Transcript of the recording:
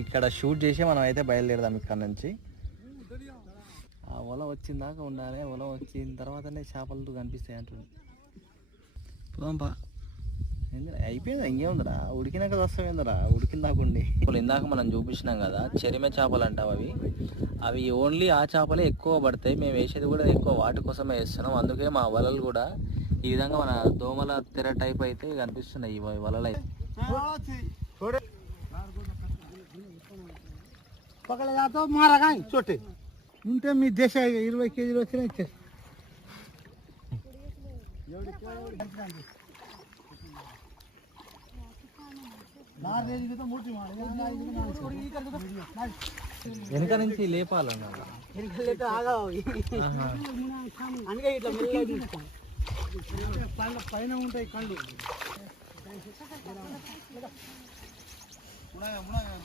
ఇక్కడ షూట్ చేసి మనం అయితే బయలుదేరదాం ఇక్కడ నుంచి. ఆ వల వచ్చిందాకా ఉండాలి, వల వచ్చిన తర్వాతనే చేపలు కనిపిస్తాయి అంటుంది. పోదాంపా. అయిపోయిందా? ఇంకేముందిరా, ఉడికినాక వస్తామేందిరా, ఉడికిందాకుండి. ఇందాక మనం చూపించినాం కదా చెరిమే చేపలు అంటావు అవి. అవి ఓన్లీ ఆ చేపలే ఎక్కువ పడతాయి. మేము వేసేది కూడా ఎక్కువ వాటి కోసమే వేస్తున్నాం. అందుకే మా వలలు కూడా ఈ విధంగా మన దోమల తెర టైప్ అయితే కనిపిస్తున్నాయి ఈ వలలు అయితే. ఉంటే మీ దేశ 20 కేజీలు వచ్చినా ఇచ్చేసి వెనక నుంచి లేపాలన్నా, పైన ఉంటాయి కళ్ళు.